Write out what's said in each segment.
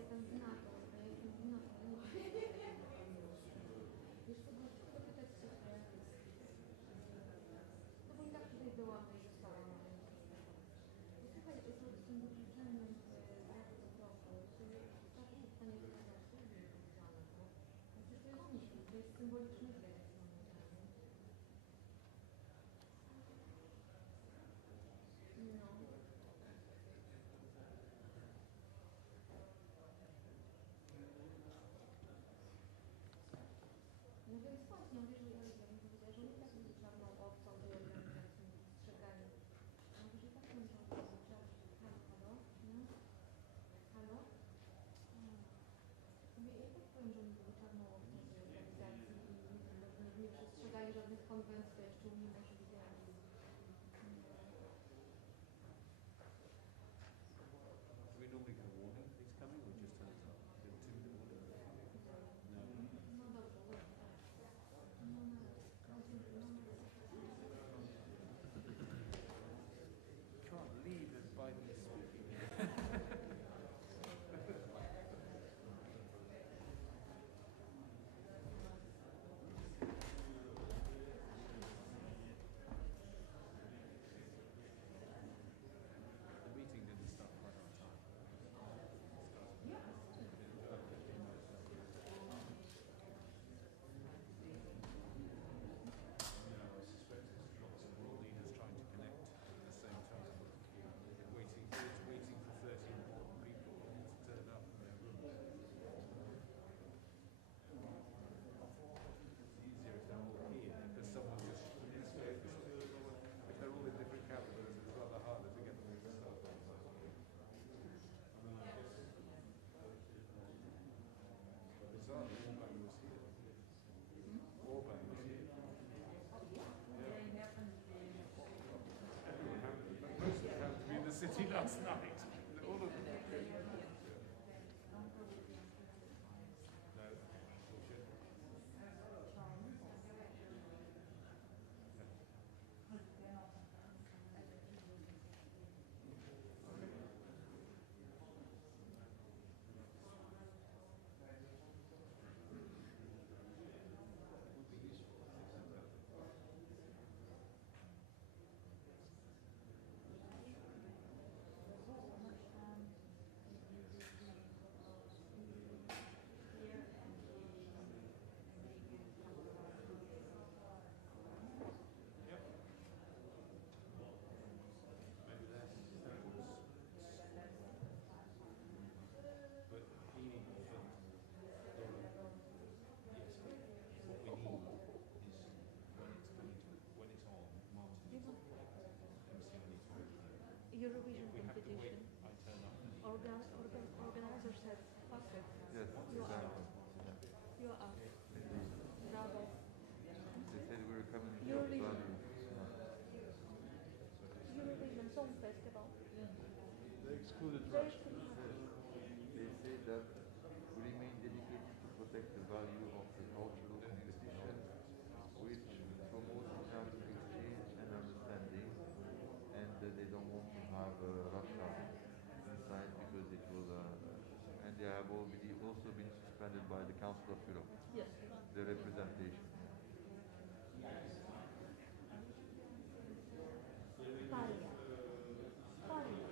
jestem z NATO, ja jestem z NATO, ale nie wiem. Wiesz co, dlaczego dopytać się, no bo i tak tutaj byłam i zostałam. Słuchaj, to jest z tym wykluczeniem z roku, czyli tak jest to nie wygląda, to jest powiedziane, no. Przecież to jest nic, to jest symboliczny gest. No. No więc właśnie, wiesz, że ja bym powiedziała, że nie tak jest czarną owcą do organizacji strzegania. No że tak są czarną. Halo? No? Halo? Mówię, ja tak powiem, że oni byli czarną owcą do organizacji i nie przestrzegali żadnych konwencji, to jeszcze uniemożliwiali. Do we normally get a warning if it's coming or just turns up? Get 2 minute warning? No. No dobrze, dobrze. Can't leave as Biden is speaking. The meeting didn't start right on time. I suspect there's lots of world leaders trying to connect at the same time. Waiting for 30 important people to turn up in their rooms. It's easier if they're all here because someone just if they're all in different capitals, it's rather harder to get them all to start. Bizarre, Orban was here. Orban was here. Everyone happened. Most of them happened to be in the city last night. All of them. No, bullshit. But he offered yes, what we need is when it's on, Martin is emceeing the Eurovision we have to wait, competition. I turn up. Organizer said, fuck it. Yes, You are. exactly. You are. Bravo. They said we were coming to Eurovision. value. Eurovision Song Festival. They excluded Very Russia. happy. They say that we remain dedicated to protect the value of the cultural competition, which promotes economic exchange and understanding, and that they don't want to have Russia inside because it will, and they have already also been suspended by the Council of Europe, Yes. the representation. Paria. Paria.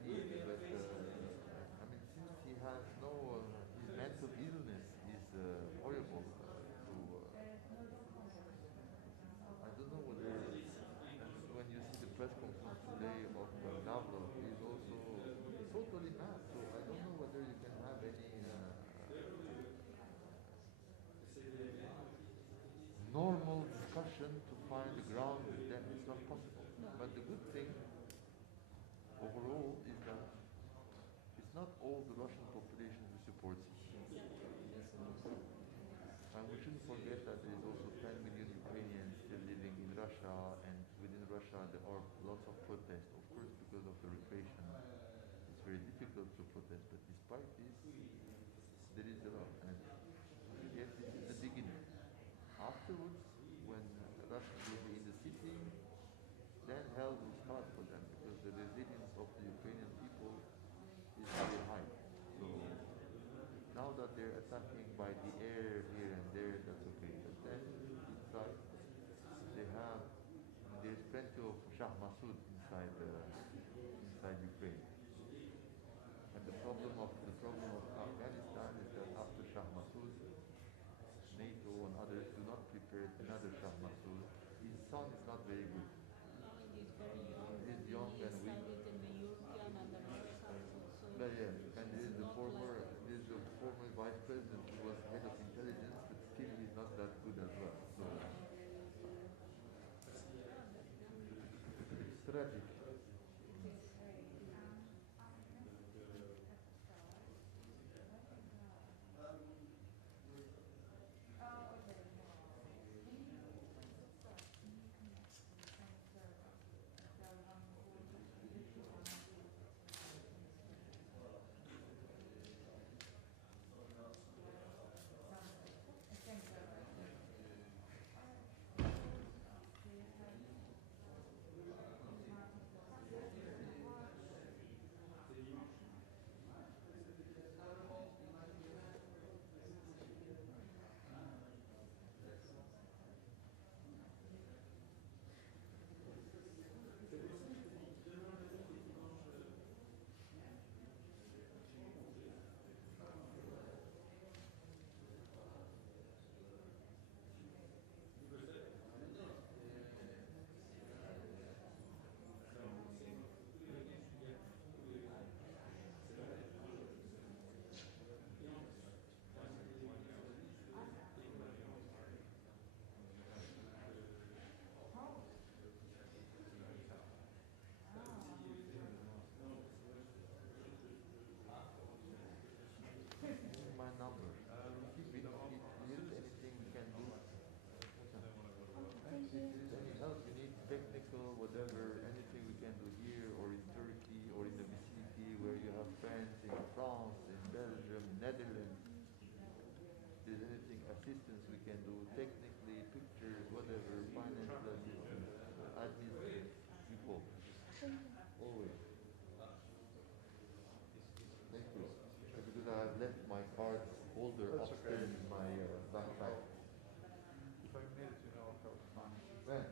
Indeed, but I mean, since he has no, his mental illness is horrible I don't know whether, when you see the press conference today of Gavlo, he's also totally mad, so I don't know whether you can have any normal discussion to find the ground with them. It's not possible. But the good thing overall is that it's not all the Russian population who supports it. And we shouldn't forget that there is also 10 million Ukrainians still living in Russia, and within Russia there are lots of protests, of course, because of the repression. It's very difficult to protest, but despite this, there is a lot. And yes, this is the beginning. Afterwards, when Russia will be in the city, then hell will start for them, because the resilience of the Ukrainian people is very high. they're attacking by the air here and there, that's okay. But then inside, they have, there's plenty of Shah Massoud inside Ukraine. And the problem of Afghanistan is that after Shah Massoud, NATO and others do not prepare another Shah Massoud. His son is not very good. He's very young. He's young He and weak. studied in the European and American, so But yeah, and he's not like there's the former vice president who was head of intelligence, but still he's not that good as well. So it's tragic. My number. If there is anything we can do, if there is any help you need, technical, whatever, anything we can do here or in Turkey or in the vicinity where you have friends in France, in Belgium, Netherlands, if there's anything, assistance we can do, technically, pictures, whatever, financial assistance, administrative, you call. Always. Thank you. Because I have left my card holder That's upstairs okay. in my backpack. If I need it, I'll go. Fine. When?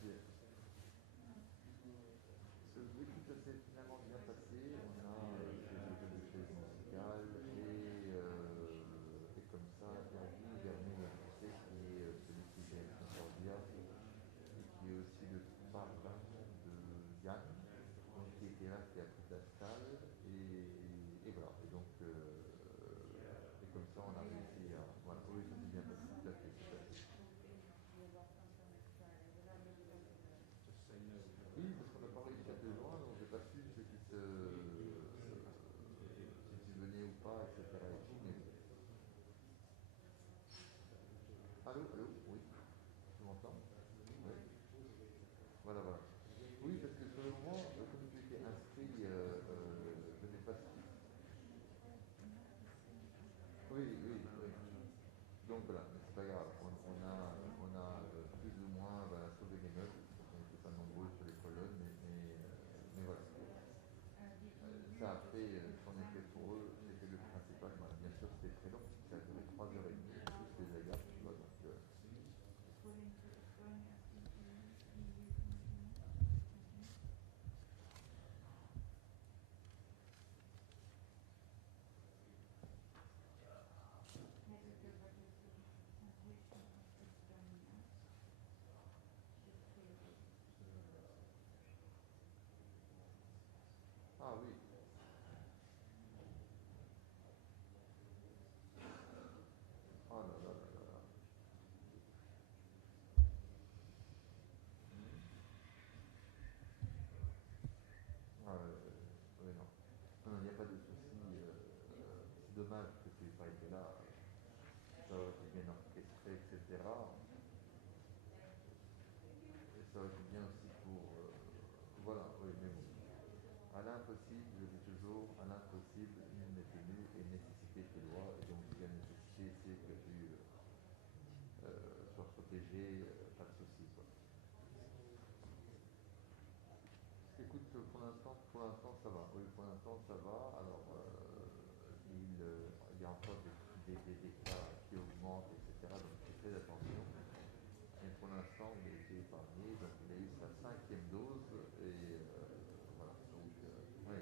Bien. Écoute, ça s'est finalement bien passé. On a fait des chaises musicales et comme ça, et on dit Vernet, tu sais, qui est celui qui gère Concordia et qui est aussi le parrain de Yann, donc qui était là, qui a pris de la salle et voilà. Et donc, et comme ça, on a réussi à. Voilà, oui, ça s'est bien passé, tout à fait, tout à fait. Just say no. Oui, parce qu'on n'a pas réussi à te joindre, on ne sait pas su ce qui se. Si tu venais ou pas, etc. Et tout, mais... Allô, allô, oui, tu m'entends? Oui. Voilà, voilà. Oui, parce que sur le moment, comme tu étais inscrit, je n'ai pas su. Oui, oui, oui. Donc voilà, mais c'est pas grave. On a plus ou moins sauvé les meubles. On n'était pas nombreux sur les colonnes, mais voilà. Ça a fait son effet pour eux, c'était le principal. Voilà, bien sûr, c'était très long. Ça a duré 3h30, plus les agapes, tu vois. Donc, ah oui. Ah là là là là là. Ah, oui, non. Non, il n'y a pas de souci. C'est dommage que tu n'aies pas été là. Ça aurait été bien orchestré, etc. Et ça aurait été bien aussi pour. Voilà, oui, mais bon. À l'impossible, je dis toujours, à l'impossible, nul n'est tenu et nécessité fait loi. Et donc, si la nécessité, c'est que tu sois protégé, pas de souci, quoi. Écoute, pour l'instant, ça va. Oui, pour l'instant, ça va. Alors, il y a encore des cas qui augmentent, etc. Donc, je fais très attention. Mais pour l'instant, il a été épargné. Donc, il a eu sa 5e dose. Et voilà. Donc, oui.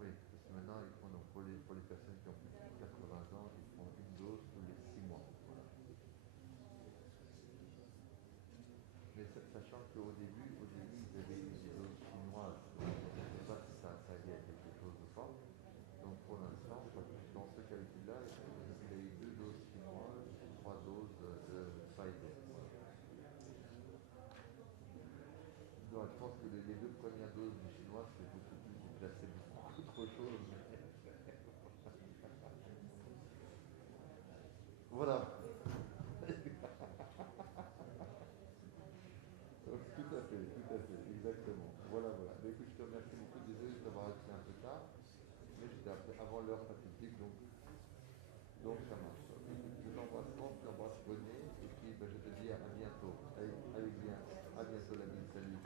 Oui, parce que maintenant, ils font, donc, pour les personnes qui ont plus de 80 ans, ils font une dose tous les 6 mois. Voilà. Mais sachant qu'au début, ils avaient eu des doses chinoises. Donc, on ne sait pas si ça allait à quelque chose ou pas. Donc pour l'instant, dans ce calcul-là, il a eu 2 doses chinoises et 3 doses de Pfizer. Donc je pense que les 2 premières doses du chinois, c'est beaucoup plus, là c'est beaucoup autre chose. Voilà. Tout à fait, exactement. Voilà, voilà. Mais écoute, je te remercie beaucoup. Désolé de t'avoir été un peu tard, mais j'étais avant l'heure pathétique, donc ça marche. Écoute, je t'embrasse fort, je t'embrasse René, et puis je te dis à bientôt. Allez bien, à bientôt la vie, salut.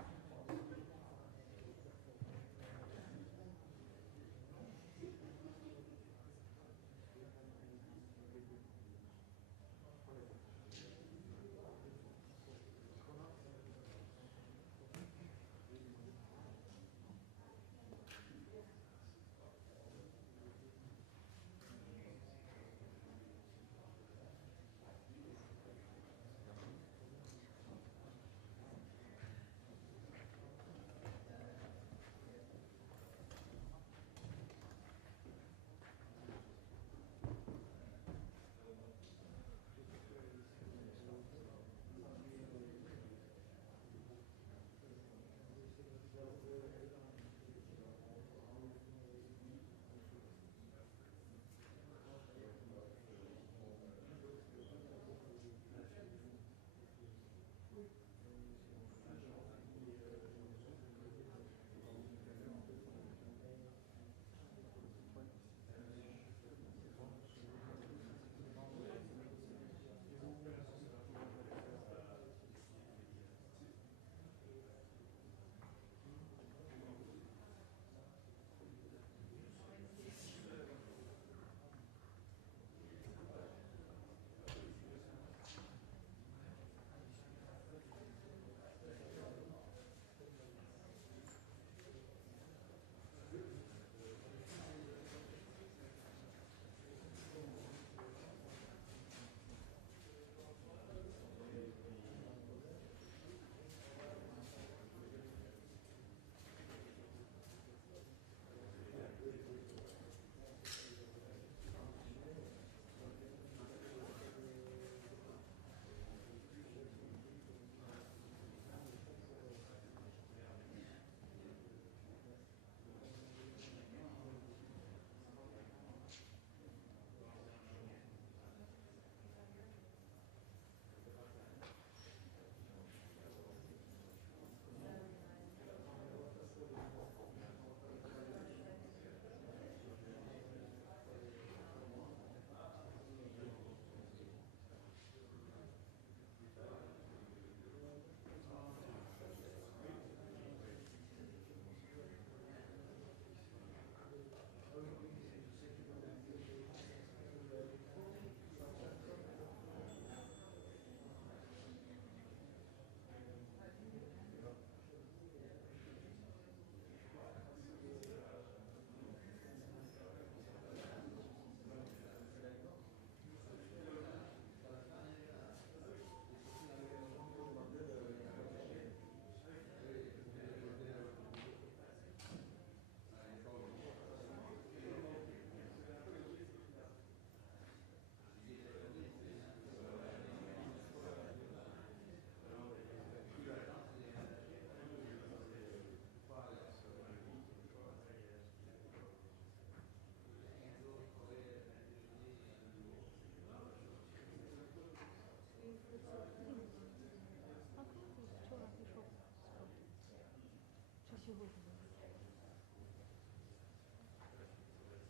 чого тебе?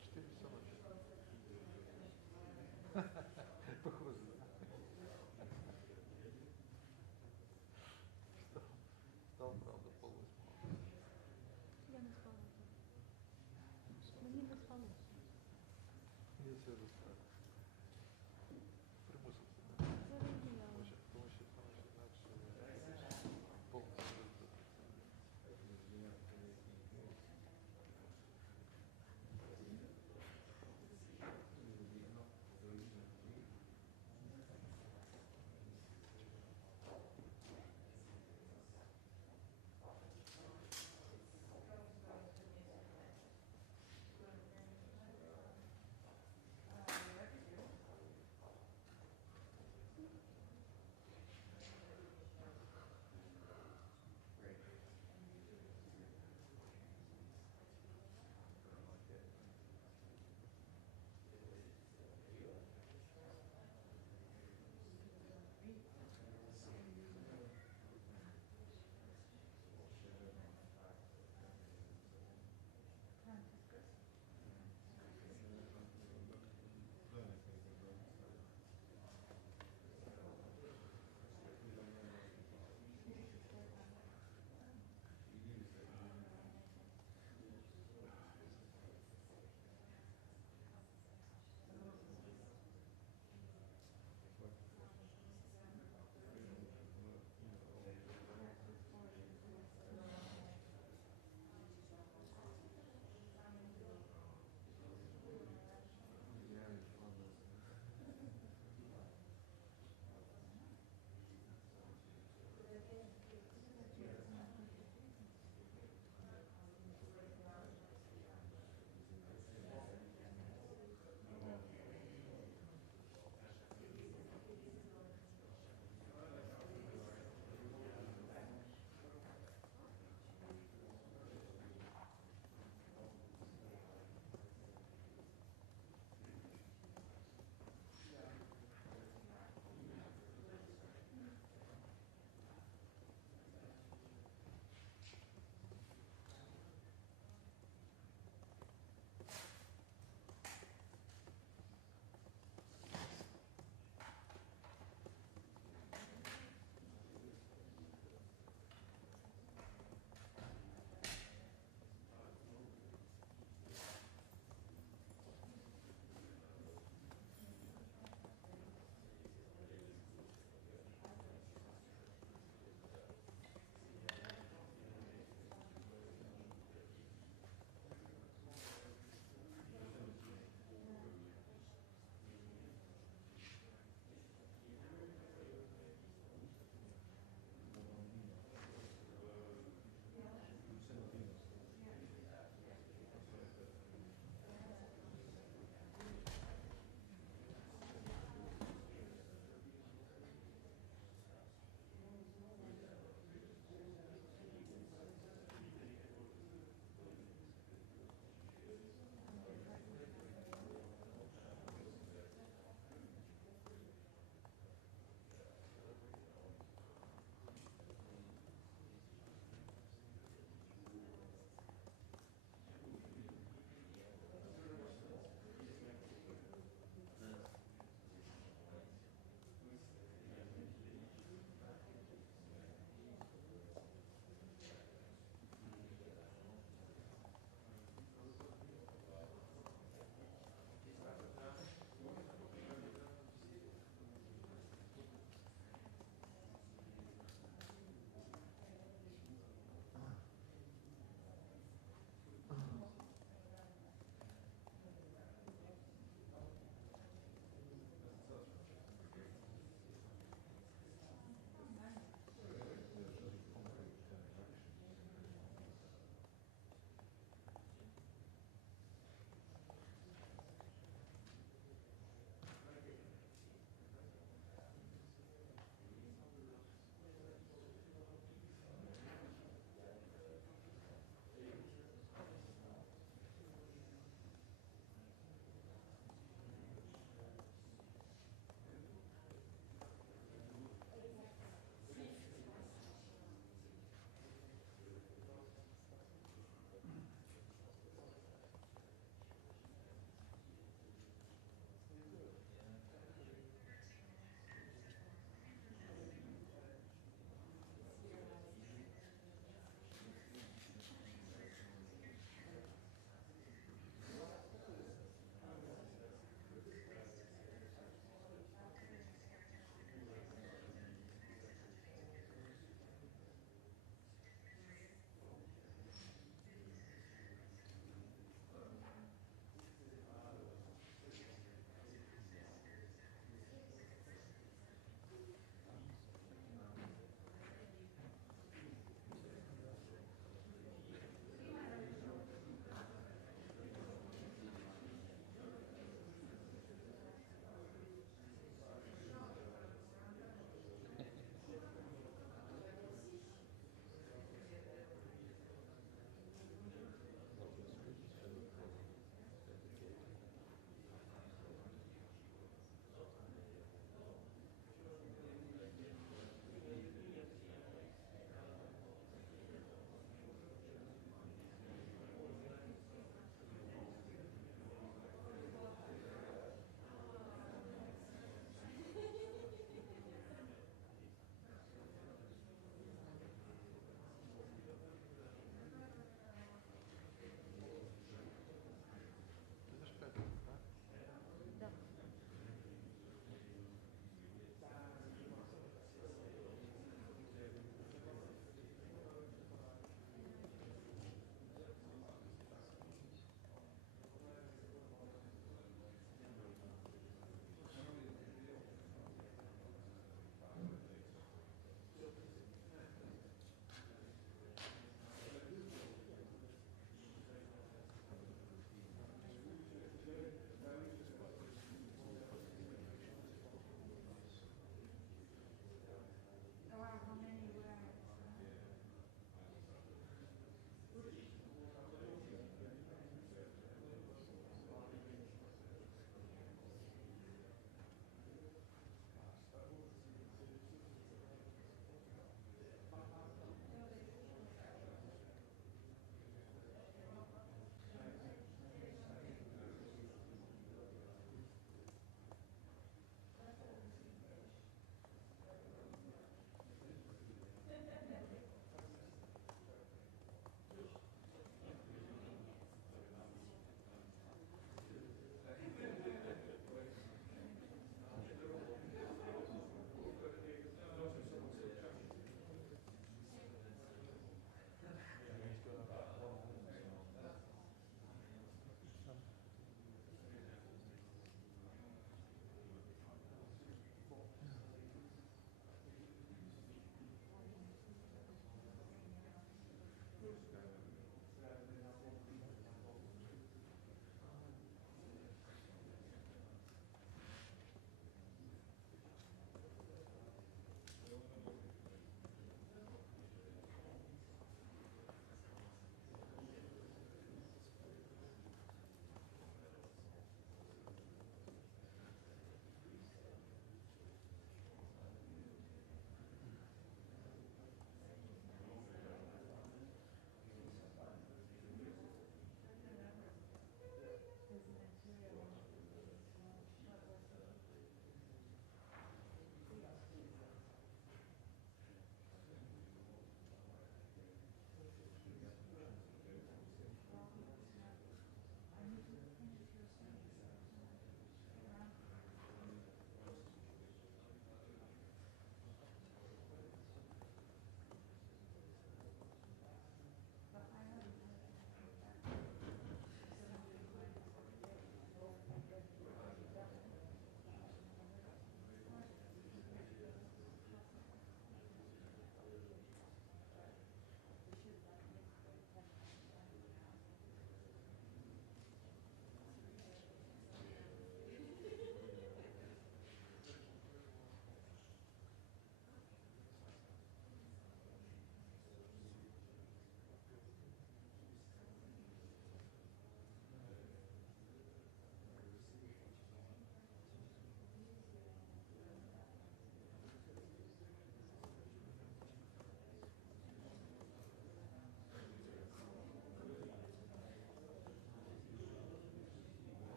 4 часа ночи. Похоже, да? Встал, правда, полвосьмого. Я не спала. Мені не спалося. Я себя заставил. Примусив себе. Зараз ні, я Тому що інакше повністю розбити.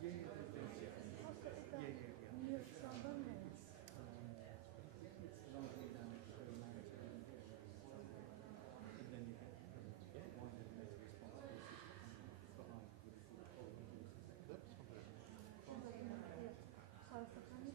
Просто это мир свободный. Да, посмотрели. Файл сохранить.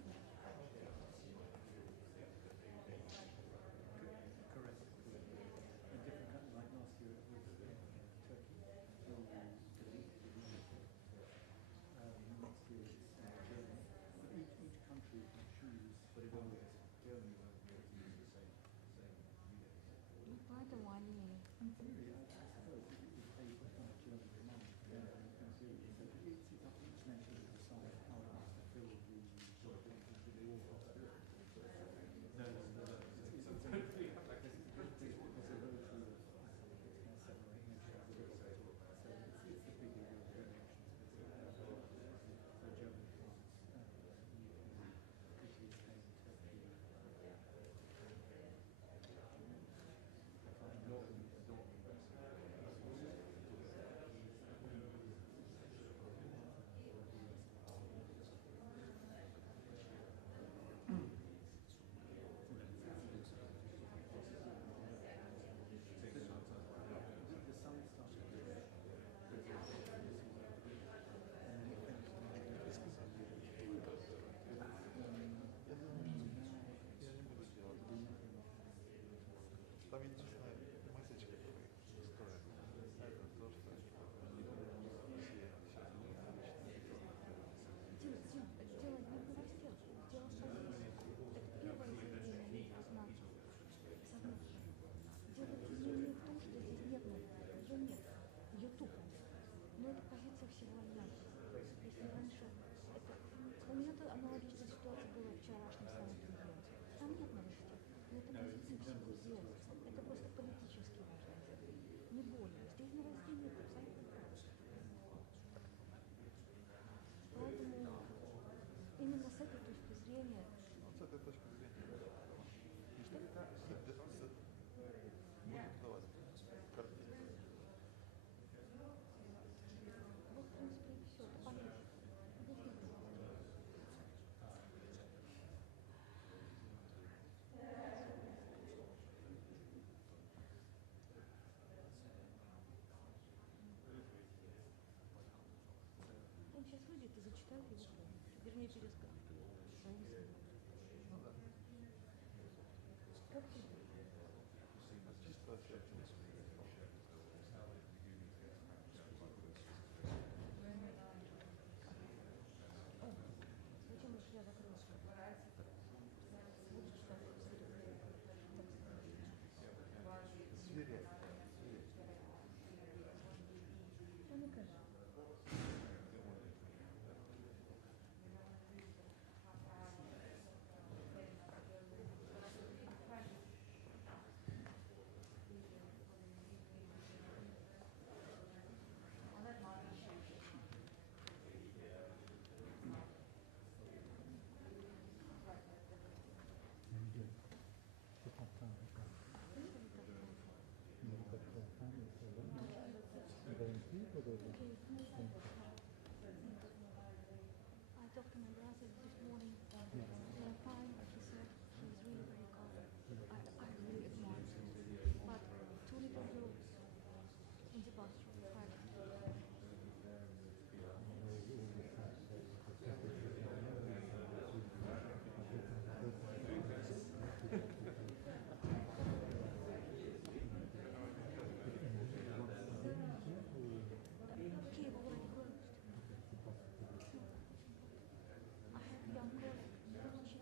Ну, поэтому они Я думаю, что я не буду делать. Там единственная мысль, которая стоит. Это то, что Россия сейчас дело не в новостях, дело в позиции. Это первое заявление сознательно. Дело не в том, что здесь нет новости. Ее нет. Ее тупо. Но это позиция всего альянса. Если раньше это... У меня аналогичная ситуация была в вчерашнем саммите ЕС. Там нет новостей. Но это позиция всего ЕС. Это просто политически важно. Не более. Здесь новостей нет абсолютно. Поэтому именно с этой точки зрения ну, с этой точки зрения. Будет давать картину. вот, в принципе, и все. Это полезно. Здесь нет новостей. Он сейчас выйдет и зачитает его полностью. Вернее, перескажет. Своими словами. Ну да. Как ты? Чисто общаться. О, зачем уж я закрыла? Буду читать. Сверять. Что мне кажется? I talked to my brother this morning. They are fine, but he said he's really very calm. I really admire him. But two little girls in the bathroom fighting. Киев already closed. I have a young colleague.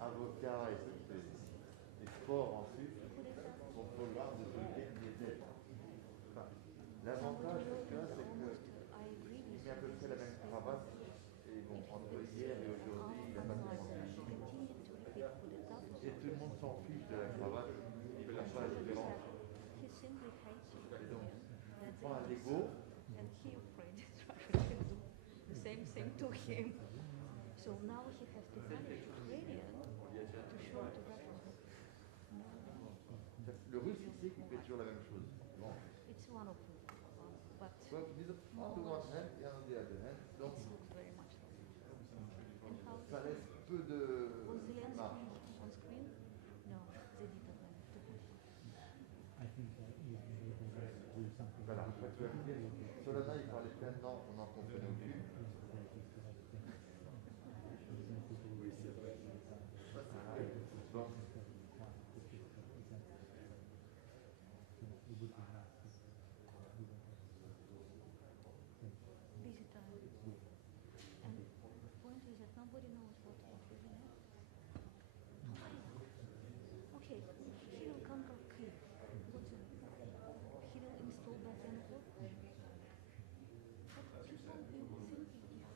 Avocat et sport ensuite, son programme de week-end diesel. Enfin, l'avantage que tu as, c'est que il met à peu près la même cravate, et bon, entre hier et aujourd'hui, il n'a pas tellement changé. Et tout le monde s'en fiche de la cravate, il ne fait pas la différence. Et donc, il prend un Lego. Same thing to him. So now he has to punish Ukrainian to show to Russians. Le russe, il sait qu'il fait toujours la même chose. Bon. It's one of them, but Well, on the one hand et on the other hand, donc it looks very much like. And how ça laisse peu de was Zelensky marge. on screen? No, they didn't manage to put him. Voilà, après tu vas me dire, Solana il parlait pleinement, on n'en comprenait aucune. Oui, c'est vrai. Ça, c'est vrai. Bon. Busy time. And point is that nobody knows what really happened. Okay, he will conquer Kyiv. What then? He will install Batenko. But people will think if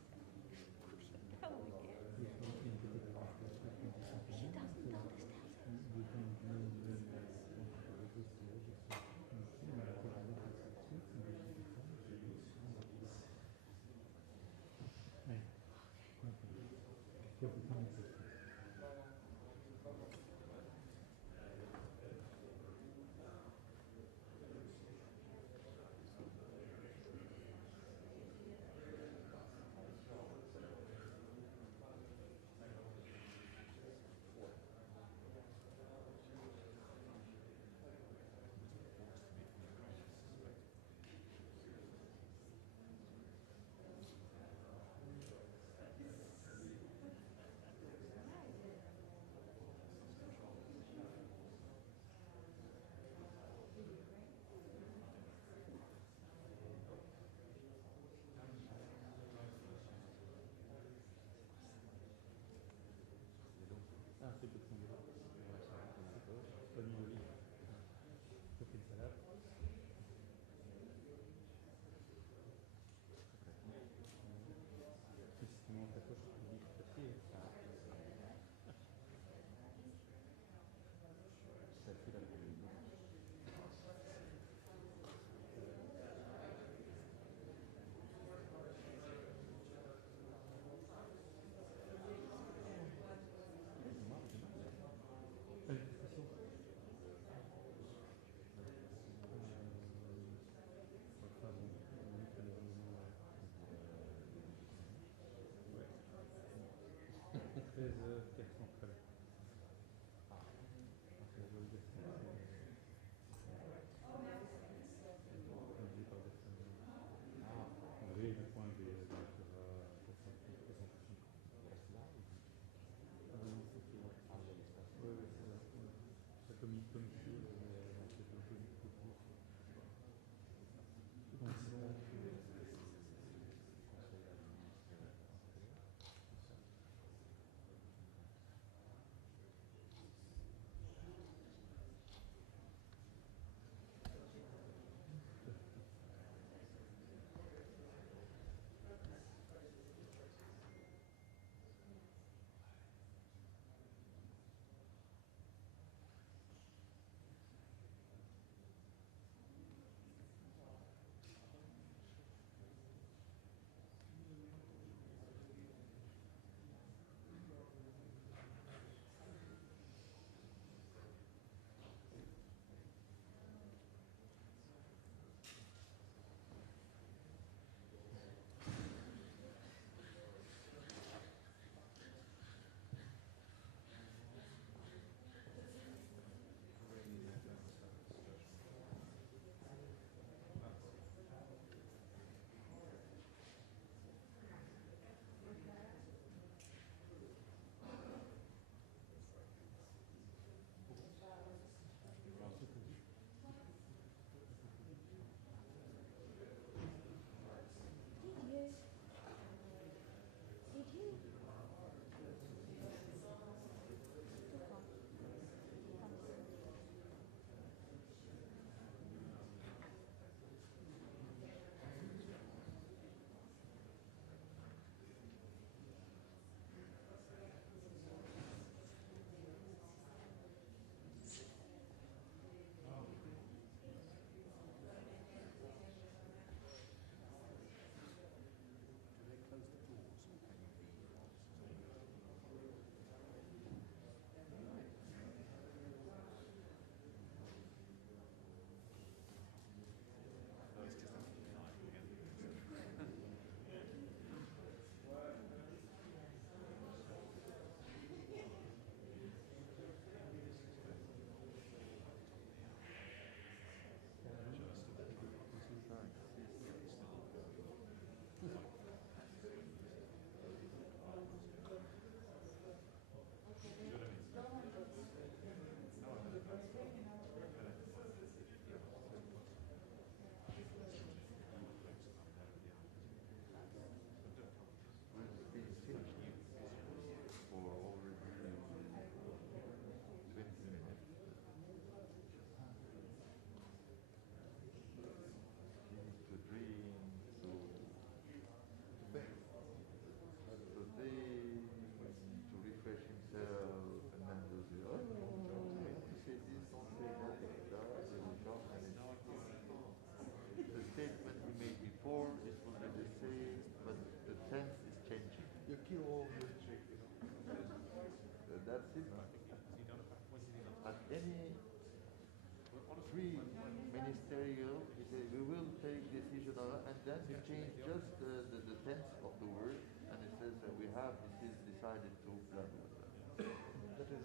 secretarial, he said, we will take decision on it, and then he changed just the tense of the word, and it says that we have, this is decided to blah, blah, blah. That is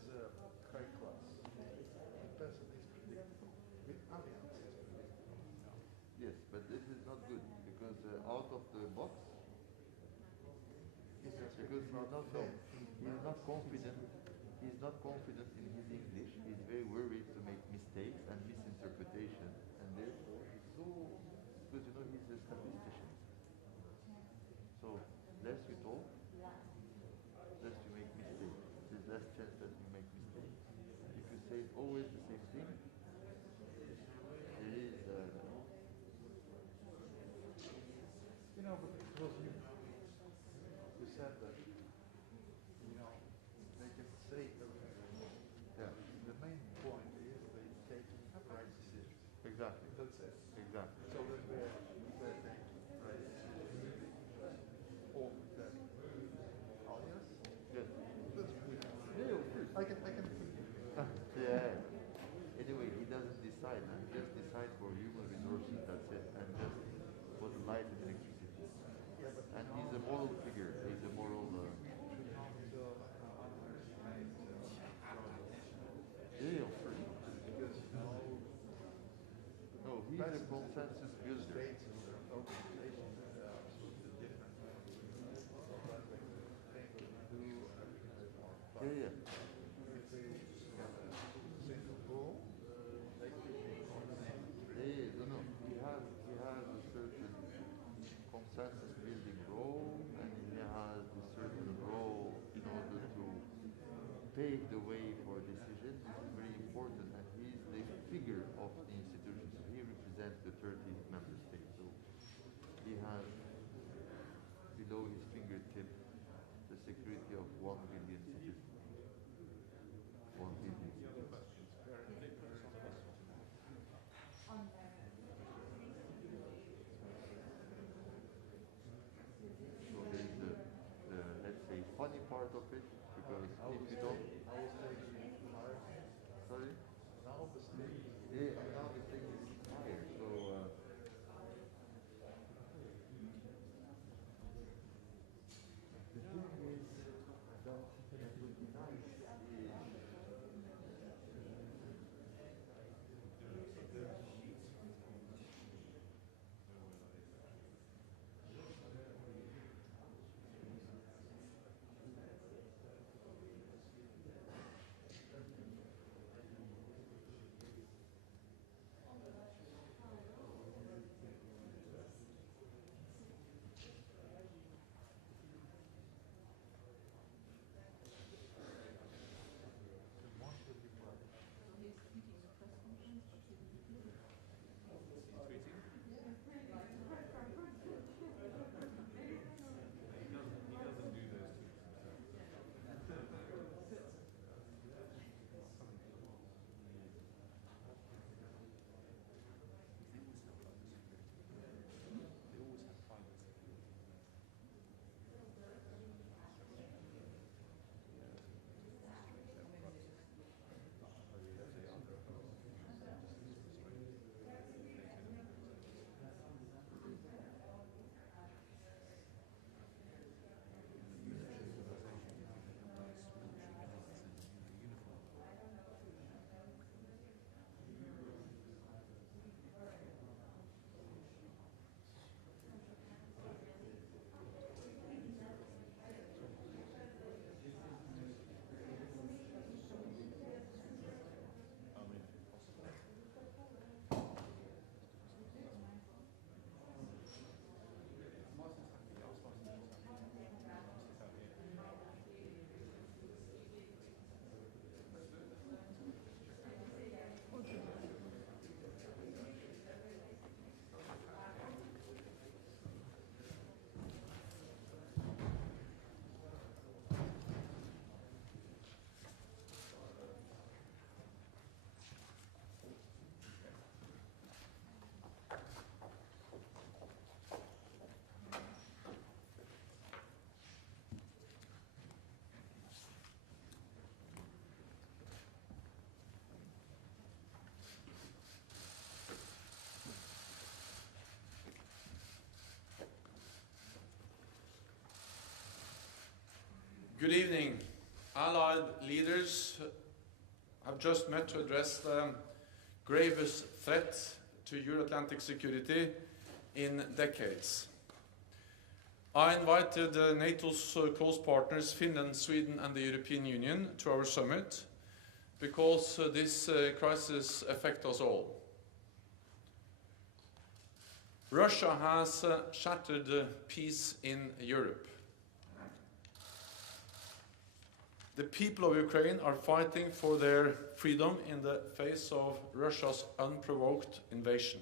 high class. The person is predictable. With alliance is predictable. Yes, but this is not good, because out of the box, because he's not confident. He's not confident in his English. He's very worried to make mistakes and misinterpretation, and therefore he's so, because you know he's a statistician. So less you talk, less you make mistakes. There's less chance that you make mistakes. If you say always the same thing, there is. You know, but it was you. You said that, you know, they can say everything. Yeah, The main point is they take right decisions. exactly. That's it. Exactly. So that they're taking right decisions. Or that alias. Good. That's good. Yeah, of course. I can think. Yeah. Anyway, he doesn't decide. And he just decides for human resources. That's it. And just for the light and electricity. Yeah, but And he's a moral figure. He's a moral. Yeah, of course. because No, he's a consensus builder. states and organizations are absolutely different. So that they think they do everything they want. But Yeah, yeah. if they have a single goal, they keep it on the same Yeah, no. He has a certain consensus building role, and he has a certain role in order to pave the way for decisions. This is very important, and he's the figure of the institution. So he represents the 30 member states. So he has below his fingertip the security of 1 billion citizens. 1 billion. So there is the let's say funny part of it, because if you don't, I was taking higher. sorry, Now the state yeah, and now the thing is higher. So the thing is that Good evening. Allied leaders have just met to address the gravest threat to Euro-Atlantic security in decades. I invited NATO's close partners, Finland, Sweden and the European Union, to our summit because this crisis affects us all. Russia has shattered peace in Europe. The people of Ukraine are fighting for their freedom in the face of Russia's unprovoked invasion.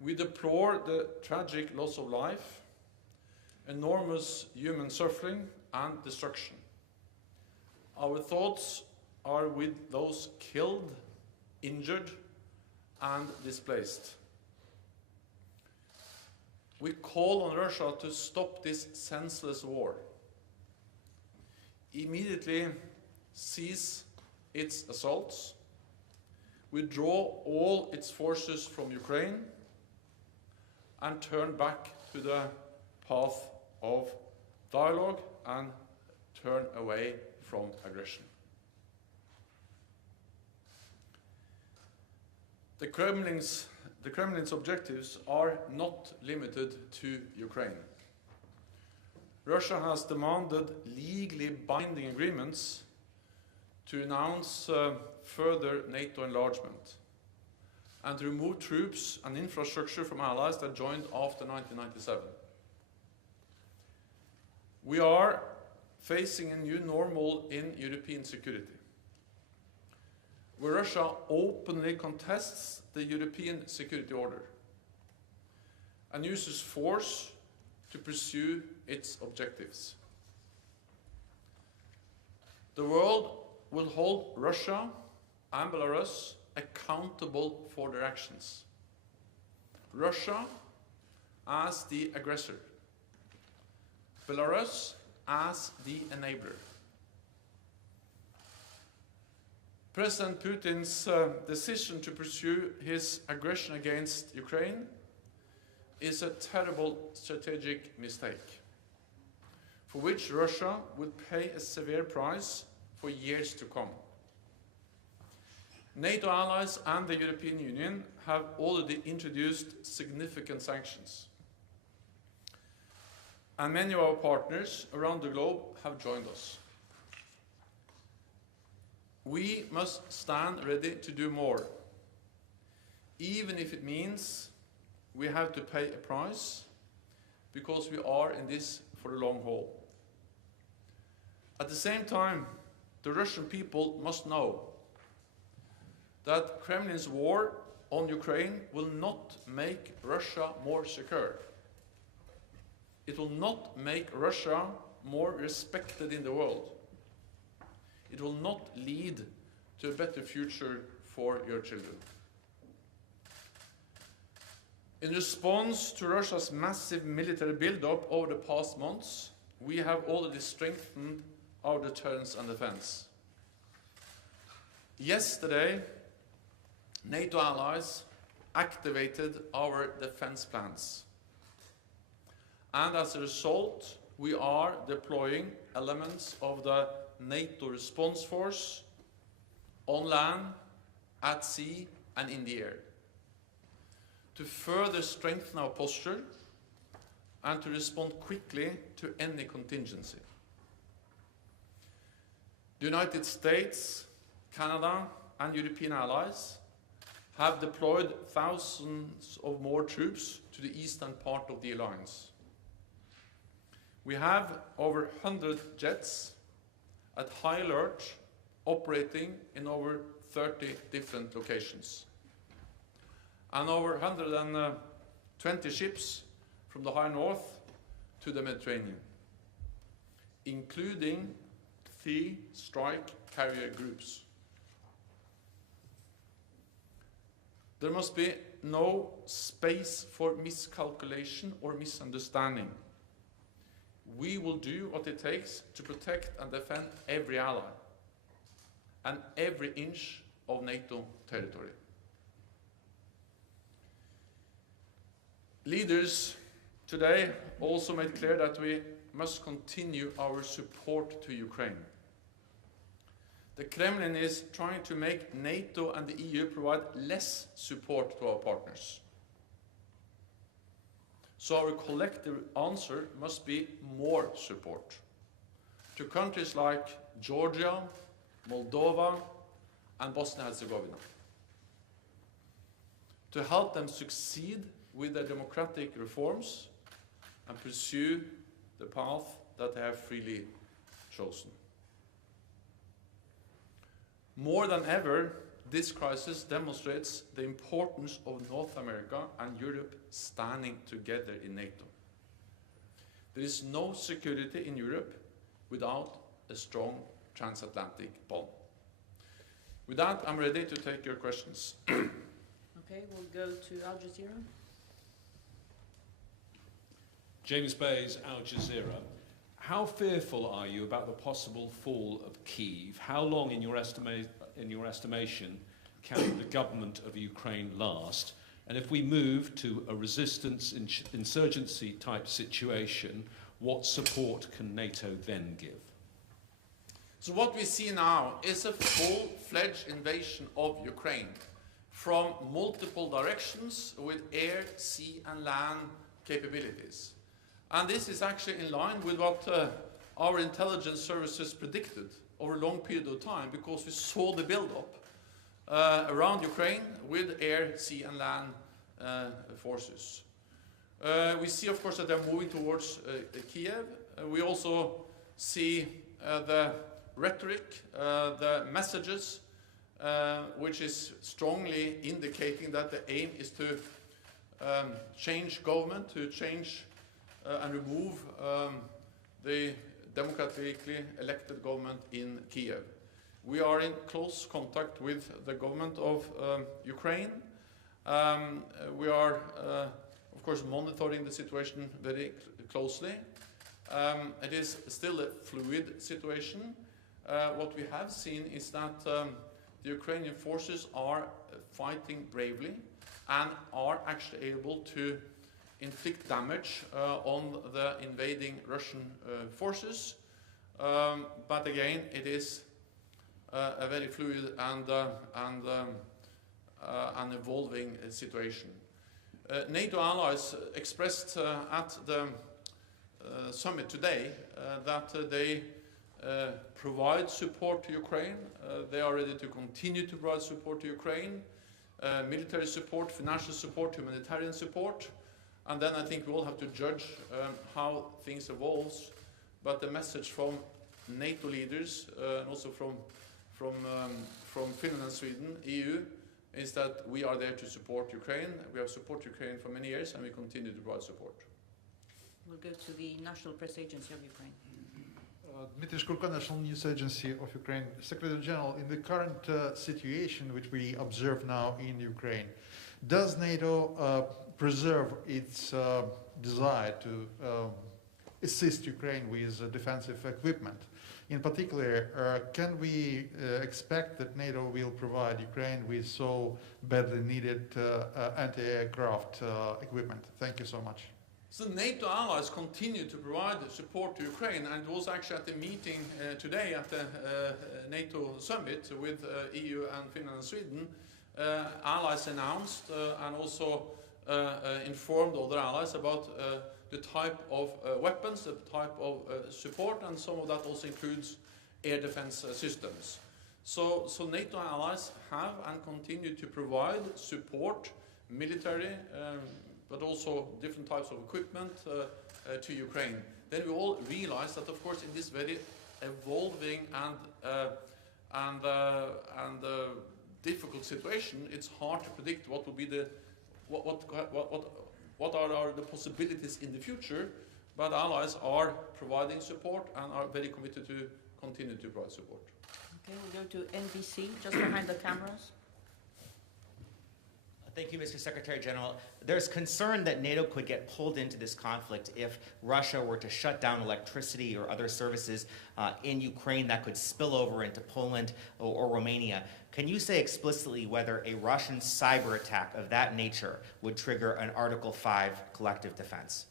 We deplore the tragic loss of life, enormous human suffering and destruction. Our thoughts are with those killed, injured and displaced. We call on Russia to stop this senseless war. Immediately cease its assaults, withdraw all its forces from Ukraine, and turn back to the path of dialogue and turn away from aggression. The Kremlin's objectives are not limited to Ukraine. Russia has demanded legally binding agreements to announce further NATO enlargement and to remove troops and infrastructure from allies that joined after 1997. We are facing a new normal in European security, where Russia openly contests the European security order and uses force to pursue its objectives. The world will hold Russia and Belarus accountable for their actions. Russia as the aggressor, Belarus as the enabler. President Putin's decision to pursue his aggression against Ukraine is a terrible strategic mistake, for which Russia will pay a severe price for years to come. NATO allies and the European Union have already introduced significant sanctions, and many of our partners around the globe have joined us. We must stand ready to do more, even if it means we have to pay a price, because we are in this for the long haul. At the same time, the Russian people must know that Kremlin's war on Ukraine will not make Russia more secure. It will not make Russia more respected in the world. It will not lead to a better future for your children. In response to Russia's massive military build-up over the past months, we have already strengthened our deterrence and defense. Yesterday, NATO allies activated our defense plans. And as a result, we are deploying elements of the NATO response force on land, at sea, and in the air, to further strengthen our posture and to respond quickly to any contingency. The United States, Canada, and European allies have deployed thousands of more troops to the eastern part of the alliance. We have over 100 jets at high alert operating in over 30 different locations, and over 120 ships from the high north to the Mediterranean, including 3 strike carrier groups. There must be no space for miscalculation or misunderstanding. We will do what it takes to protect and defend every ally and every inch of NATO territory. Leaders today also made clear that we must continue our support to Ukraine. The Kremlin is trying to make NATO and the EU provide less support to our partners. So our collective answer must be more support to countries like Georgia, Moldova, and Bosnia-Herzegovina, to help them succeed with their democratic reforms and pursue the path that they have freely chosen. More than ever, this crisis demonstrates the importance of North America and Europe standing together in NATO. There is no security in Europe without a strong transatlantic bond. With that, I'm ready to take your questions. Okay, we'll go to Al Jazeera. James Bayes, Al Jazeera. How fearful are you about the possible fall of Kyiv? How long, in your estimation, can the government of Ukraine last? And if we move to a resistance insurgency type situation, what support can NATO then give? So what we see now is a full-fledged invasion of Ukraine from multiple directions with air, sea and land capabilities. And this is actually in line with what our intelligence services predicted over a long period of time, because we saw the build-up around Ukraine with air, sea and land forces. We see, of course, that they're moving towards Kiev. We also see the rhetoric, the messages, which is strongly indicating that the aim is to change government, to change and remove the democratically elected government in Kiev. We are in close contact with the government of Ukraine. We are, of course, monitoring the situation very closely. It is still a fluid situation. What we have seen is that the Ukrainian forces are fighting bravely and are actually able to inflict damage on the invading Russian forces. But again, it is a very fluid and an evolving situation. NATO allies expressed at the summit today that they provide support to Ukraine. They are ready to continue to provide support to Ukraine, military support, financial support, humanitarian support. And then I think we all have to judge how things evolve. But the message from NATO leaders and also from Finland and Sweden, EU, is that we are there to support Ukraine. We have supported Ukraine for many years and we continue to provide support. We'll go to the National Press Agency of Ukraine. Dmitry Shkurko, National News Agency of Ukraine. Secretary General, in the current situation which we observe now in Ukraine, does NATO preserve its desire to assist Ukraine with defensive equipment? In particular, can we expect that NATO will provide Ukraine with so badly needed anti-aircraft equipment? Thank you so much. So NATO allies continue to provide support to Ukraine, and it was actually at the meeting today at the NATO summit with EU and Finland and Sweden, allies announced and also informed other allies about the type of weapons, the type of support, and some of that also includes air defense systems. So NATO allies have and continue to provide support, military, but also different types of equipment to Ukraine. Then we all realize that, of course, in this very evolving and difficult situation, it's hard to predict what will be the what are the possibilities in the future. But allies are providing support and are very committed to continue to provide support. Okay, we'll go to NBC, just behind the cameras. Thank you, Mr. Secretary General. There's concern that NATO could get pulled into this conflict if Russia were to shut down electricity or other services in Ukraine that could spill over into Poland or Romania. Can you say explicitly whether a Russian cyber attack of that nature would trigger an Article 5 collective defense?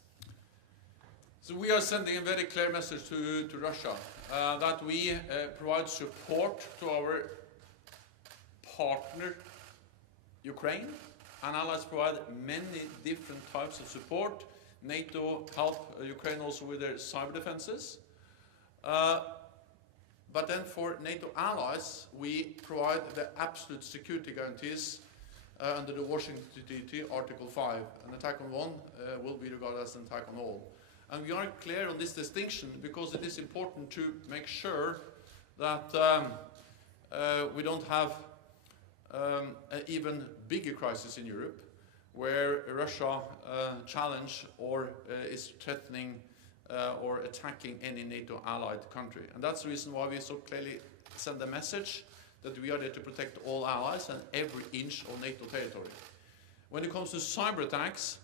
So we are sending a very clear message to Russia that we provide support to our partner Ukraine, and allies provide many different types of support. NATO help Ukraine also with their cyber defenses. But then for NATO allies, we provide the absolute security guarantees under the Washington Treaty, Article 5. An attack on one will be regarded as an attack on all. And we are clear on this distinction because it is important to make sure that we don't have an even bigger crisis in Europe, where Russia challenge or is threatening or attacking any NATO allied country. And that's the reason why we so clearly send a message that we are there to protect all allies and every inch of NATO territory. When it comes to cyber attacks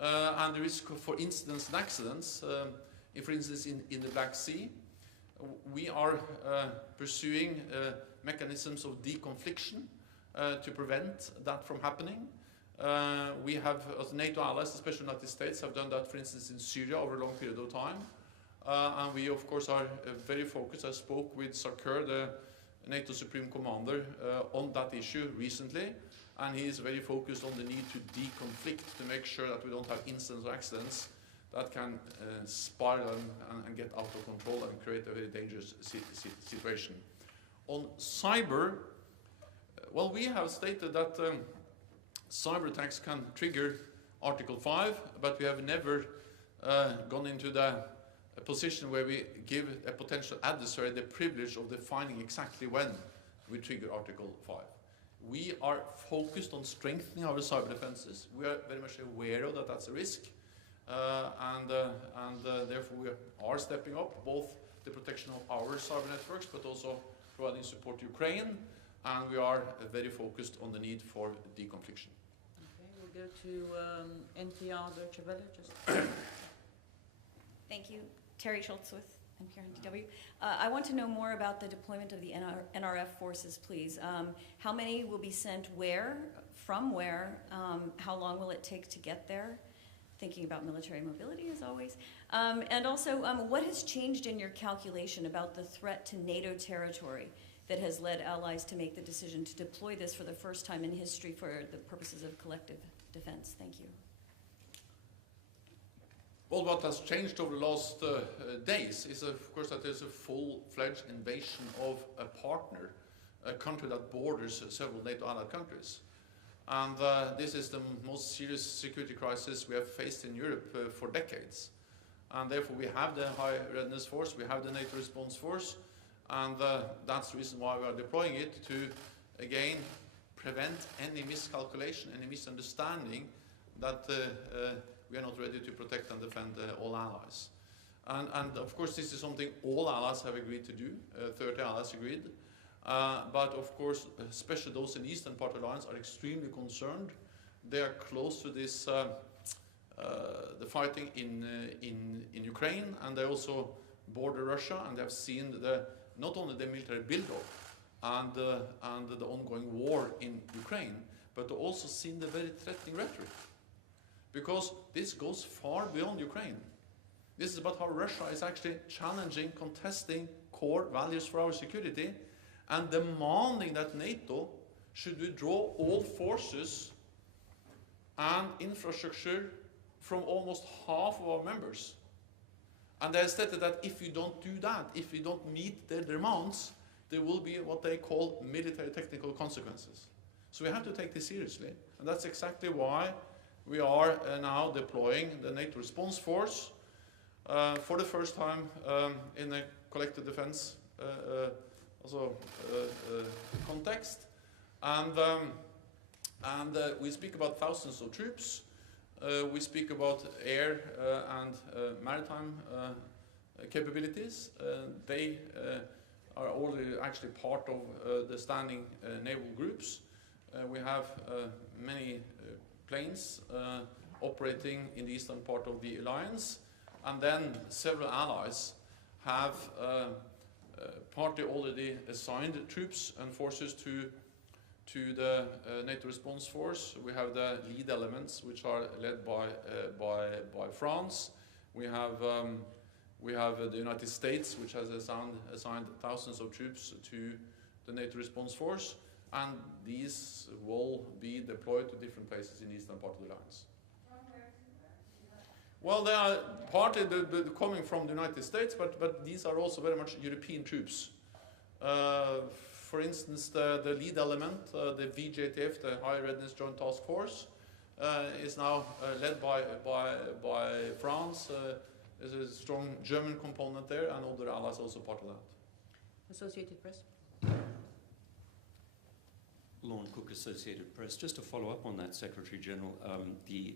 and the risk for incidents and accidents, for instance in the Black Sea, we are pursuing mechanisms of deconfliction to prevent that from happening. We have, as NATO allies, especially the United States, have done that, for instance, in Syria over a long period of time. And we, of course, are very focused. I spoke with Sarkar, the NATO Supreme Commander, on that issue recently, and he is very focused on the need to deconflict, to make sure that we don't have incidents or accidents that can spiral and get out of control and create a very dangerous situation. On cyber, well, we have stated that cyber attacks can trigger Article 5, but we have never gone into the position where we give a potential adversary the privilege of defining exactly when we trigger Article 5. We are focused on strengthening our cyber defenses. We are very much aware of that that's a risk, and therefore we are stepping up both the protection of our cyber networks, but also providing support to Ukraine, and we are very focused on the need for deconfliction. Okay, we'll go to NPR Deutsche Welle. Just Thank you. Terry Schultz with NPR and DW. I want to know more about the deployment of the NRF forces, please. How many will be sent where, from where? How long will it take to get there? Thinking about military mobility, as always. And also, what has changed in your calculation about the threat to NATO territory that has led allies to make the decision to deploy this for the first time in history for the purposes of collective defense? Thank you. Well, what has changed over the last days is, of course, that there's a full-fledged invasion of a partner, a country that borders several NATO allied countries. And this is the most serious security crisis we have faced in Europe for decades. And therefore, we have the High Readiness Force, we have the NATO Response Force, and that's the reason why we are deploying it, to, again, prevent any miscalculation, any misunderstanding that we are not ready to protect and defend all allies. And of course, this is something all allies have agreed to do. 30 allies agreed. But of course, especially those in the eastern part of the alliance are extremely concerned. They are close to this, the fighting in Ukraine, and they also border Russia, and they have seen not only the military build-up and the ongoing war in Ukraine, but also seen the very threatening rhetoric. Because this goes far beyond Ukraine. This is about how Russia is actually challenging, contesting core values for our security, and demanding that NATO should withdraw all forces and infrastructure from almost half of our members. And they have stated that if you don't do that, if you don't meet their demands, there will be what they call military technical consequences. So we have to take this seriously, and that's exactly why we are now deploying the NATO Response Force for the first time in a collective defense context. And we speak about thousands of troops. We speak about air and maritime capabilities. They are already actually part of the standing naval groups. We have many planes operating in the eastern part of the alliance, and then several allies have partly already assigned troops and forces to the NATO Response Force. We have the lead elements, which are led by France. We have the United States, which has assigned thousands of troops to the NATO response force, and these will be deployed to different places in the eastern part of the lines. Well, they are partly coming from the United States, but these are also very much European troops. For instance, the lead element, the VJTF, the High Readiness Joint Task Force, is now led by France. There's a strong German component there, and other allies also part of that. Associated Press. Lorne Cook, Associated Press. Just to follow up on that, Secretary General, the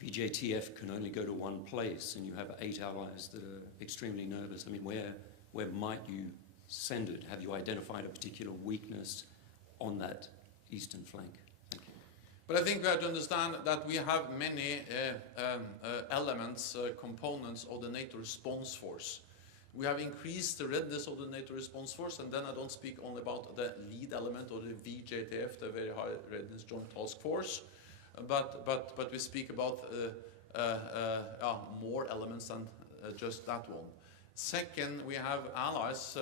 VJTF can only go to one place, and you have 8 allies that are extremely nervous. I mean, where might you send it? Have you identified a particular weakness on that eastern flank? Thank you. But I think we have to understand that we have many elements, components of the NATO response force. We have increased the readiness of the NATO response force, and then I don't speak only about the lead element or the VJTF, the Very High Readiness Joint Task Force, but we speak about more elements than just that one. Second, we have allies,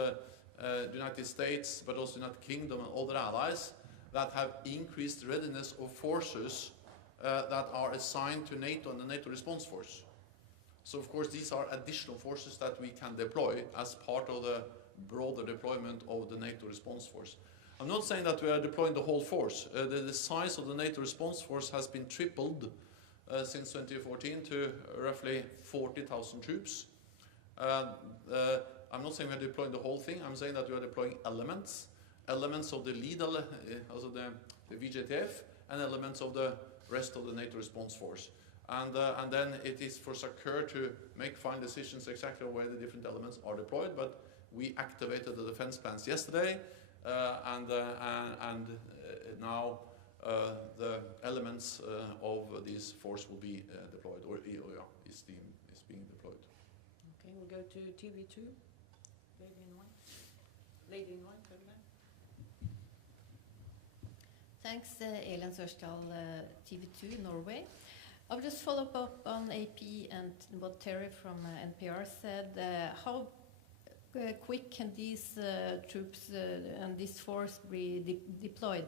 the United States, but also the United Kingdom and other allies that have increased readiness of forces that are assigned to NATO and the NATO response force. So, of course, these are additional forces that we can deploy as part of the broader deployment of the NATO response force. I'm not saying that we are deploying the whole force. The size of the NATO response force has been tripled since 2014 to roughly 40,000 troops. I'm not saying we are deploying the whole thing. I'm saying that we are deploying elements of the lead, also the VJTF, and elements of the rest of the NATO response force. And then it is for SACEUR to make final decisions exactly where the different elements are deployed. But we activated the defense plans yesterday, and now the elements of this force will be deployed, or is being deployed. Okay, we'll go to TV2. Lady in white. Lady in white, over there. Thanks, Elin Sørsdal, TV2 Norway. I'll just follow up on AP and what Terry from NPR said. How quick can these troops and this force be deployed?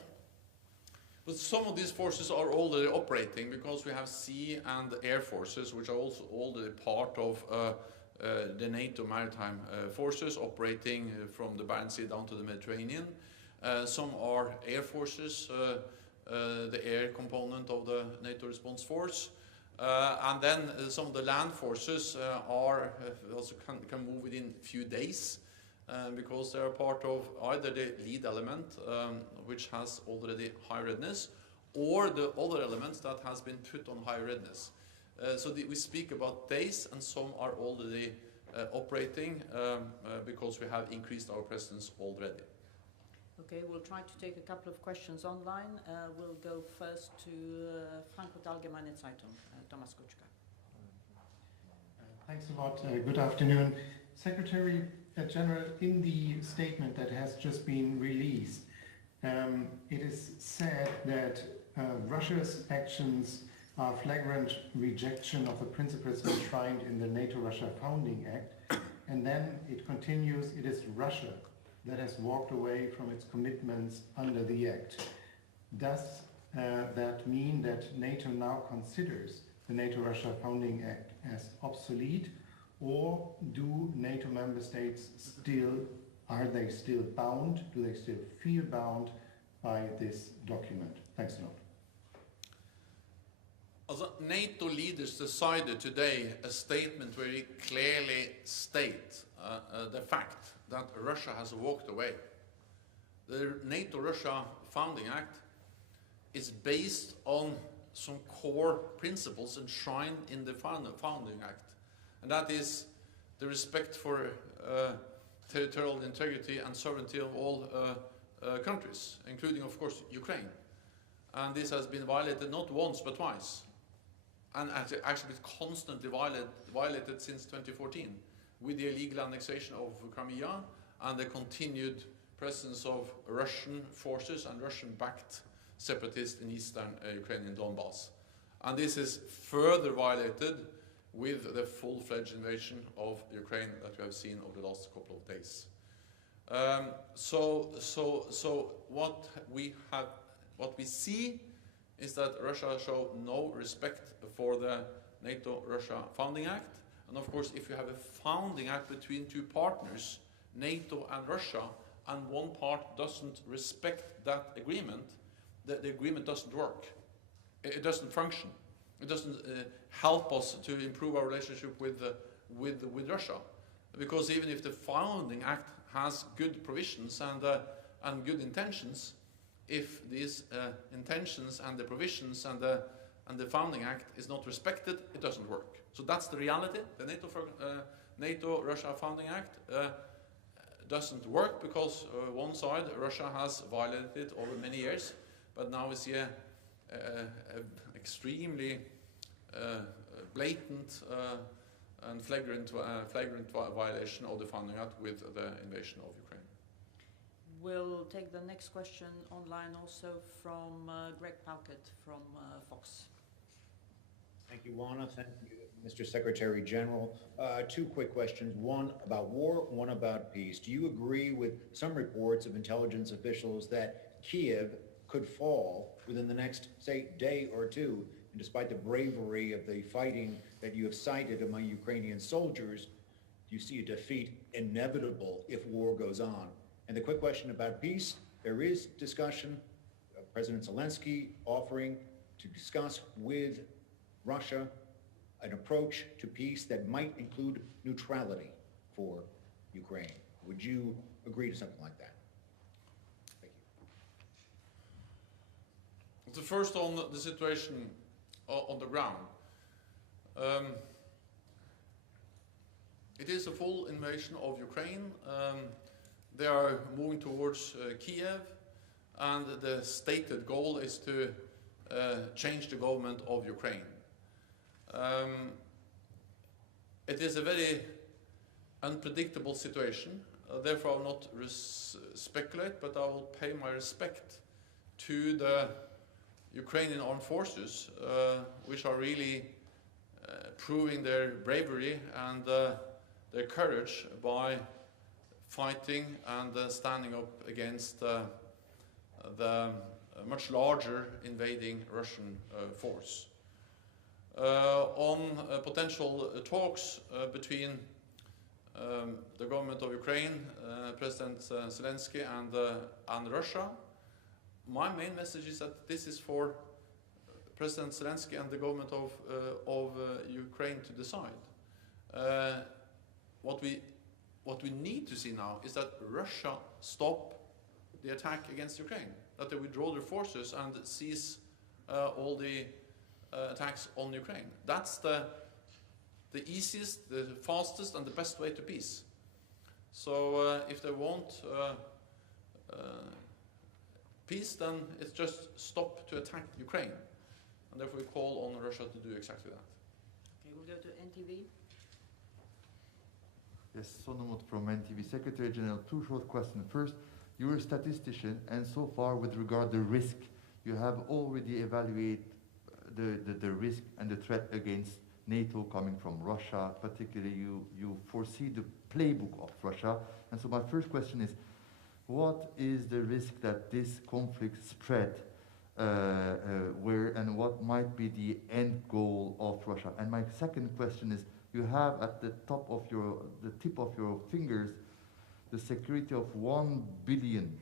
But some of these forces are already operating because we have sea and air forces, which are also already part of the NATO maritime forces operating from the Barents Sea down to the Mediterranean. Some are air forces, the air component of the NATO response force. And then some of the land forces are also can move within a few days because they are part of either the lead element, which has already high readiness, or the other elements that has been put on high readiness. So we speak about days, and some are already operating because we have increased our presence already. Okay, we'll try to take a couple of questions online. We'll go first to Frankfurt Allgemeine Zeitung, Thomas Kutschka. Thanks a lot. Good afternoon. Secretary General, in the statement that has just been released, it is said that Russia's actions are flagrant rejection of the principles enshrined in the NATO-Russia Founding Act, and then it continues, it is Russia that has walked away from its commitments under the Act. Does that mean that NATO now considers the NATO-Russia Founding Act as obsolete, or do NATO member states are they still bound, do they still feel bound by this document? Thanks a lot. Also, NATO leaders decided today a statement where they clearly state the fact that Russia has walked away. The NATO-Russia Founding Act is based on some core principles enshrined in the Founding Act, and that is the respect for territorial integrity and sovereignty of all countries, including, of course, Ukraine. And this has been violated not once but twice, and actually constantly violated since 2014 with the illegal annexation of Crimea and the continued presence of Russian forces and Russian-backed separatists in eastern Ukrainian Donbass. And this is further violated with the full-fledged invasion of Ukraine that we have seen over the last couple of days. So what we see is that Russia show no respect for the NATO-Russia Founding Act. And of course, if you have a founding act between two partners, NATO and Russia, and one part doesn't respect that agreement, the agreement doesn't work. It doesn't function. It doesn't help us to improve our relationship with Russia. Because even if the founding act has good provisions and good intentions, if these intentions and the provisions and the founding act is not respected, it doesn't work. So that's the reality. The NATO-Russia Founding Act doesn't work because one side, Russia, has violated it over many years, but now we see a extremely blatant and flagrant violation of the Founding Act with the invasion of Ukraine. We'll take the next question online also from Greg Palkett from Fox. Thank you, Juana. Thank you, Mr. Secretary General. Two quick questions, one about war, one about peace. Do you agree with some reports of intelligence officials that Kiev could fall within the next, say, day or two? And despite the bravery of the fighting that you have cited among Ukrainian soldiers, do you see a defeat inevitable if war goes on? And the quick question about peace, there is discussion, President Zelensky offering to discuss with Russia an approach to peace that might include neutrality for Ukraine. Would you agree to something like that? Thank you. So first on the situation on the ground. It is a full invasion of Ukraine. They are moving towards Kiev, and the stated goal is to change the government of Ukraine. It is a very unpredictable situation, therefore I will not speculate, but I will pay my respect to the Ukrainian armed forces, which are really proving their bravery and their courage by fighting and standing up against the much larger invading Russian force. On potential talks between the government of Ukraine, President Zelensky and Russia, my main message is that this is for President Zelensky and the government of Ukraine to decide. What we need to see now is that Russia stop the attack against Ukraine, that they withdraw their forces and cease all the attacks on Ukraine. That's the easiest, the fastest, and the best way to peace. So if they want peace, then it's just stop to attack Ukraine. And therefore we call on Russia to do exactly that. Okay, we'll go to NTV. Yes, Sonomot from NTV. Secretary General, two short questions. First, you're a statistician, and so far with regard to risk, you have already evaluated the risk and the threat against NATO coming from Russia. Particularly, you foresee the playbook of Russia. And so my first question is, what is the risk that this conflict spread where, and what might be the end goal of Russia? And my second question is, you have at the tip of your fingers the security of 1 billion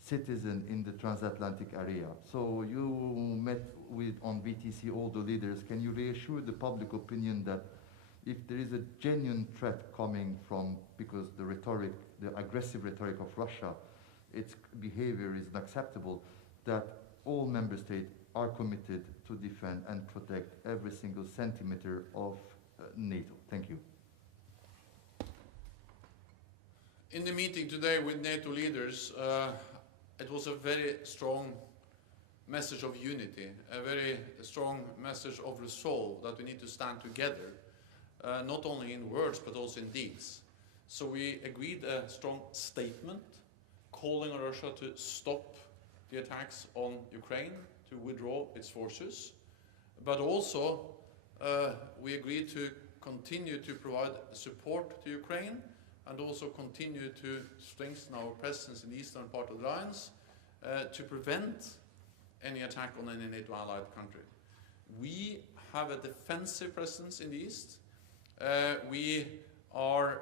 citizens in the transatlantic area. So you met with on VTC all the leaders. Can you reassure the public opinion that if there is a genuine threat coming from, because the rhetoric, the aggressive rhetoric of Russia, its behavior is unacceptable, that all member states are committed to defend and protect every single centimeter of NATO? Thank you. In the meeting today with NATO leaders, it was a very strong message of unity, a very strong message of resolve that we need to stand together, not only in words but also in deeds. So we agreed a strong statement calling on Russia to stop the attacks on Ukraine, to withdraw its forces, but also we agreed to continue to provide support to Ukraine and also continue to strengthen our presence in the eastern part of the alliance to prevent any attack on any NATO allied country. We have a defensive presence in the east. We are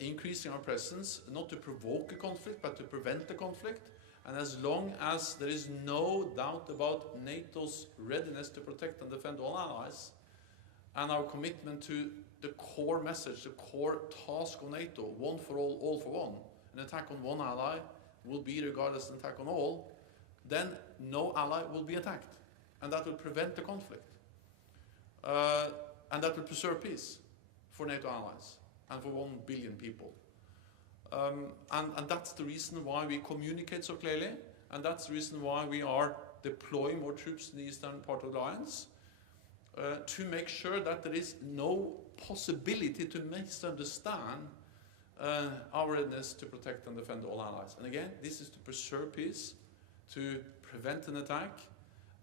increasing our presence not to provoke a conflict but to prevent the conflict. And as long as there is no doubt about NATO's readiness to protect and defend all allies, and our commitment to the core message, the core task of NATO, one for all for one, an attack on one ally will be regarded as an attack on all, then no ally will be attacked. And that will prevent the conflict. And that will preserve peace for NATO allies and for 1 billion people. And that's the reason why we communicate so clearly, and that's the reason why we are deploying more troops in the eastern part of the alliance, to make sure that there is no possibility to misunderstand our readiness to protect and defend all allies. And again, this is to preserve peace, to prevent an attack,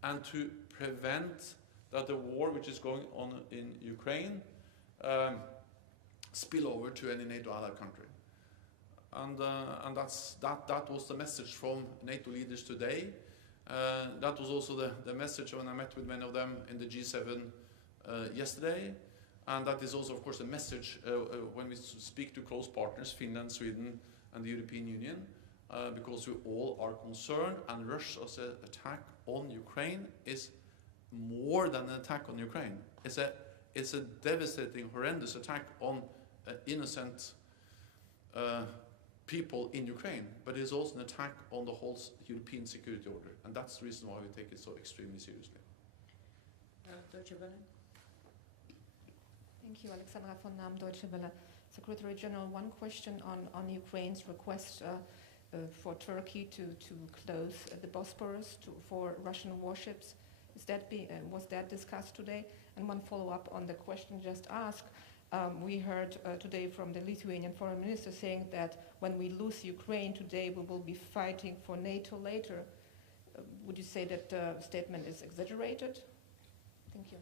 and to prevent that the war which is going on in Ukraine spill over to any NATO allied country. And that was the message from NATO leaders today. That was also the message when I met with many of them in the G7 yesterday. And that is also, of course, the message when we speak to close partners, Finland, Sweden, and the European Union, because we all are concerned, and Russia's attack on Ukraine is more than an attack on Ukraine. It's a devastating, horrendous attack on innocent people in Ukraine, but it's also an attack on the whole European security order, and that's the reason why we take it so extremely seriously. Deutsche Welle. Thank you, Alexandra von Nahm, Deutsche Welle. Secretary General, one question on Ukraine's request for Turkey to close the Bosporus for Russian warships. Was that discussed today? And one follow-up on the question just asked. We heard today from the Lithuanian foreign minister saying that when we lose Ukraine today, we will be fighting for NATO later. Would you say that the statement is exaggerated? Thank you.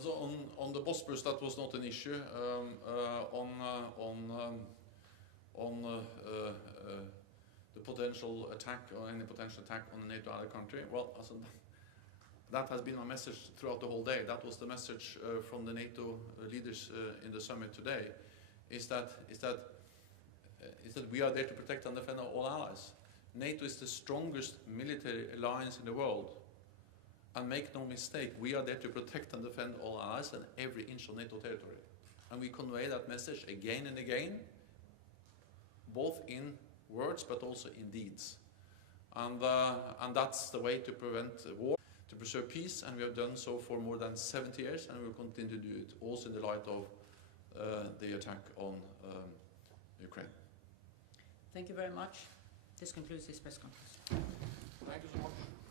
So on the Bosporus, that was not an issue. The potential attack or any potential attack on a NATO allied country, well, also, that has been my message throughout the whole day. That was the message from the NATO leaders in the summit today, is that we are there to protect and defend all allies. NATO is the strongest military alliance in the world. And make no mistake, we are there to protect and defend all allies and every inch of NATO territory. And we convey that message again and again, both in words but also in deeds. And that's the way to prevent war, to preserve peace, and we have done so for more than 70 years, and we will continue to do it, also in the light of the attack on Ukraine. Thank you very much. This concludes this press conference. Thank you so much.